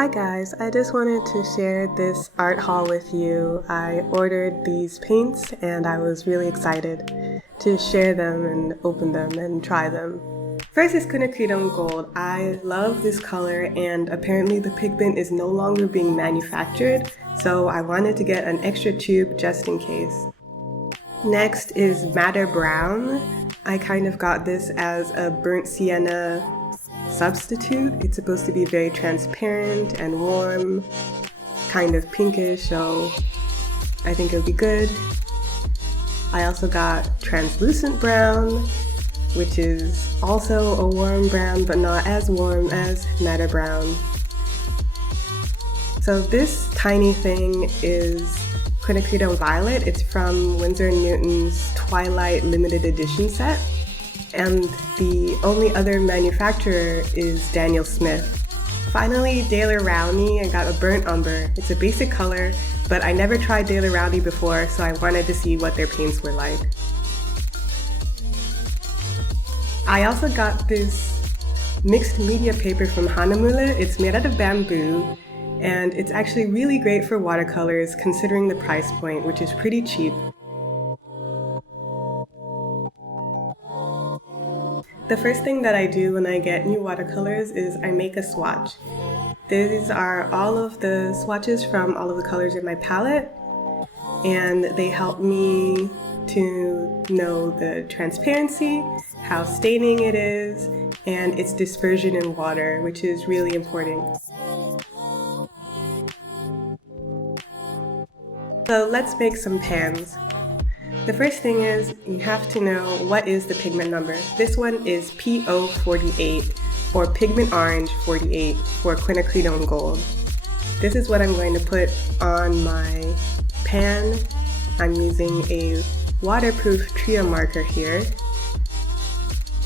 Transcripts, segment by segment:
Hi guys, I just wanted to share this art haul with you. I ordered these paints and I was really excited to share them and open them and try them. First is quinacridone gold. I love this color and apparently the pigment is no longer being manufactured, so I wanted to get an extra tube just in case. Next is madder brown. I kind of got this as a burnt sienna substitute. It's supposed to be very transparent and warm, kind of pinkish, so I think it'll be good. I also got translucent brown, which is also a warm brown but not as warm as madder brown. So this tiny thing is quinacridone violet. It's from Winsor & Newton's Twilight limited edition set. And the only other manufacturer is Daniel Smith. Finally, Daler Rowney, I got a burnt umber. It's a basic color, but I never tried Daler Rowney before, so I wanted to see what their paints were like. I also got this mixed media paper from Hanemühle. It's made out of bamboo, and it's actually really great for watercolors considering the price point, which is pretty cheap. The first thing that I do when I get new watercolors is I make a swatch. These are all of the swatches from all of the colors in my palette, and they help me to know the transparency, how staining it is, and its dispersion in water, which is really important. So let's make some pans. The first thing is you have to know what is the pigment number. This one is PO48 or pigment orange 48 for quinacridone gold. This is what I'm going to put on my pan. I'm using a waterproof trio marker here,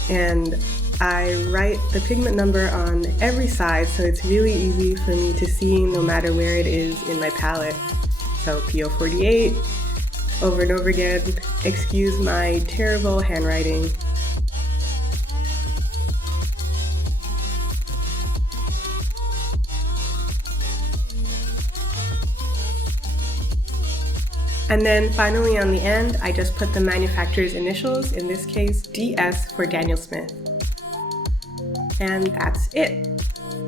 and I write the pigment number on every side so it's really easy for me to see no matter where it is in my palette. So PO48 over and over again. Excuse my terrible handwriting. And then finally on the end, I just put the manufacturer's initials, in this case DS for Daniel Smith. And that's it.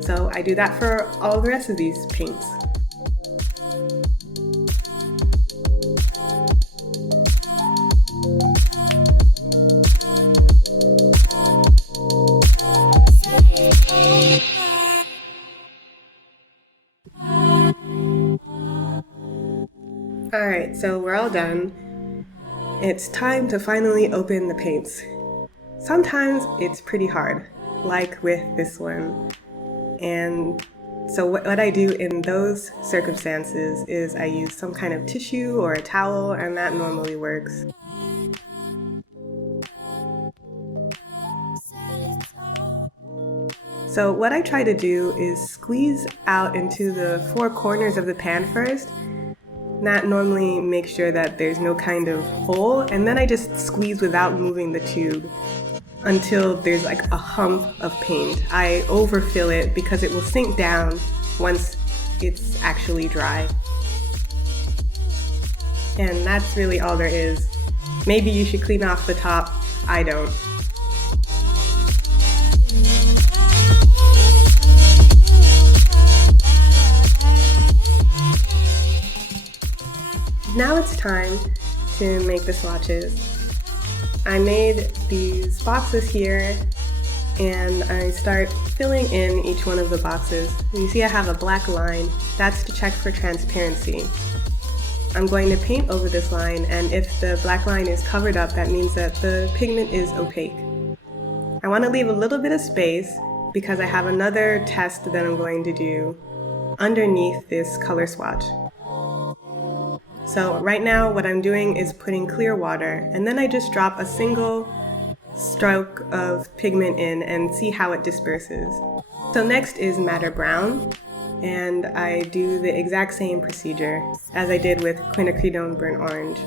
So I do that for all the rest of these paints. Alright, so we're all done. It's time to finally open the paints. Sometimes it's pretty hard, like with this one. And so what I do in those circumstances is I use some kind of tissue or a towel, and that normally works. So what I try to do is squeeze out into the four corners of the pan first. That normally makes sure that there's no kind of hole, and then I just squeeze without moving the tube until there's like a hump of paint. I overfill it because it will sink down once it's actually dry. And that's really all there is. Maybe you should clean off the top. I don't. Now it's time to make the swatches. I made these boxes here and I start filling in each one of the boxes. You see I have a black line. That's to check for transparency. I'm going to paint over this line, and if the black line is covered up, that means that the pigment is opaque. I want to leave a little bit of space because I have another test that I'm going to do underneath this color swatch. So right now what I'm doing is putting clear water, and then I just drop a single stroke of pigment in and see how it disperses. So next is madder brown, and I do the exact same procedure as I did with quinacridone burnt orange.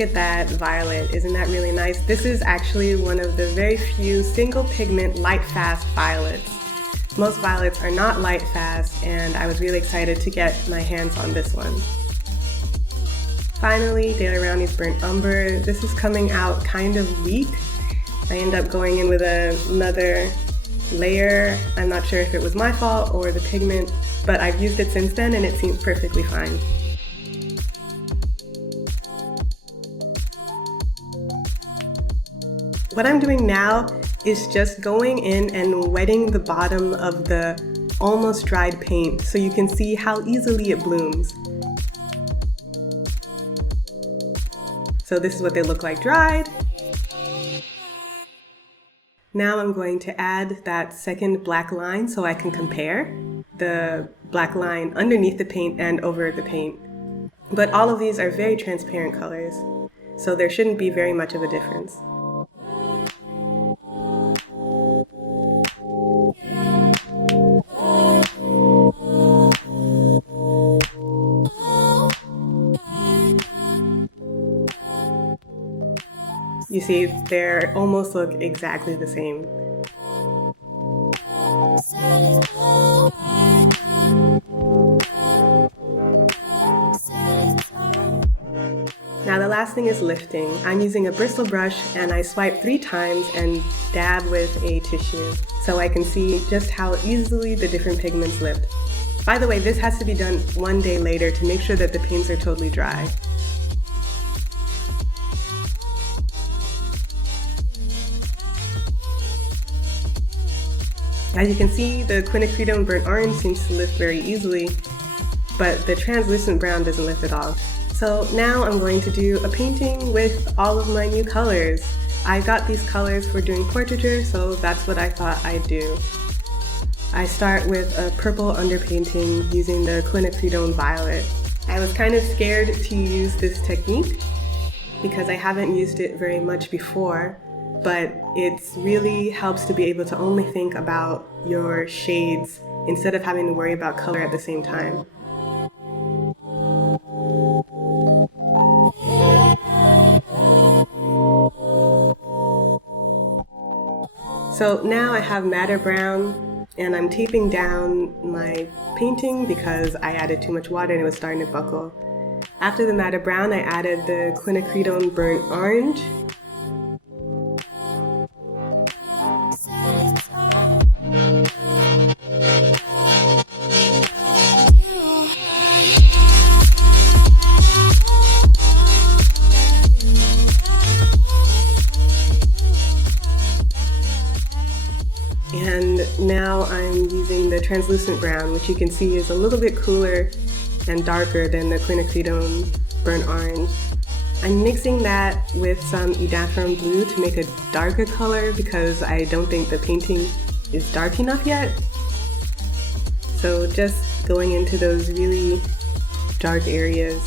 Look at that violet, isn't that really nice? This is actually one of the very few single pigment light fast violets. Most violets are not light fast, and I was really excited to get my hands on this one. Finally, Daler Rowney's Burnt Umber. This is coming out kind of weak. I end up going in with another layer. I'm not sure if it was my fault or the pigment, but I've used it since then and it seems perfectly fine. What I'm doing now is just going in and wetting the bottom of the almost dried paint so you can see how easily it blooms. So this is what they look like dried. Now I'm going to add that second black line so I can compare the black line underneath the paint and over the paint. But all of these are very transparent colors, so there shouldn't be very much of a difference. You see, they almost look exactly the same. Now the last thing is lifting. I'm using a bristle brush and I swipe 3 times and dab with a tissue so I can see just how easily the different pigments lift. By the way, this has to be done 1 day later to make sure that the paints are totally dry. As you can see, the quinacridone burnt orange seems to lift very easily, but the translucent brown doesn't lift at all. So now I'm going to do a painting with all of my new colors. I got these colors for doing portraiture, so that's what I thought I'd do. I start with a purple underpainting using the quinacridone violet. I was kind of scared to use this technique because I haven't used it very much before, but it really helps to be able to only think about your shades instead of having to worry about color at the same time. So now I have madder brown and I'm taping down my painting because I added too much water and it was starting to buckle. After the madder brown, I added the quinacridone burnt orange. And now I'm using the translucent brown, which you can see is a little bit cooler and darker than the quinacridone burnt orange. I'm mixing that with some edaphron blue to make a darker color because I don't think the painting is dark enough yet. So just going into those really dark areas.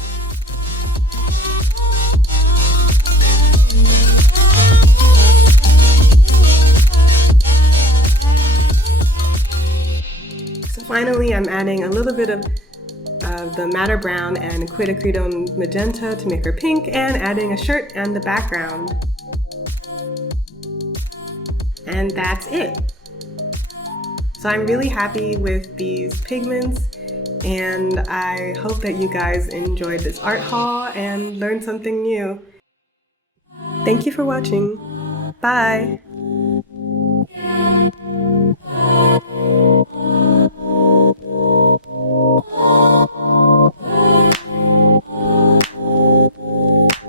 Finally, I'm adding a little bit of the madder brown and quinacridone magenta to make her pink and adding a shirt and the background. And that's it. So I'm really happy with these pigments and I hope that you guys enjoyed this art haul and learned something new. Thank you for watching. Bye!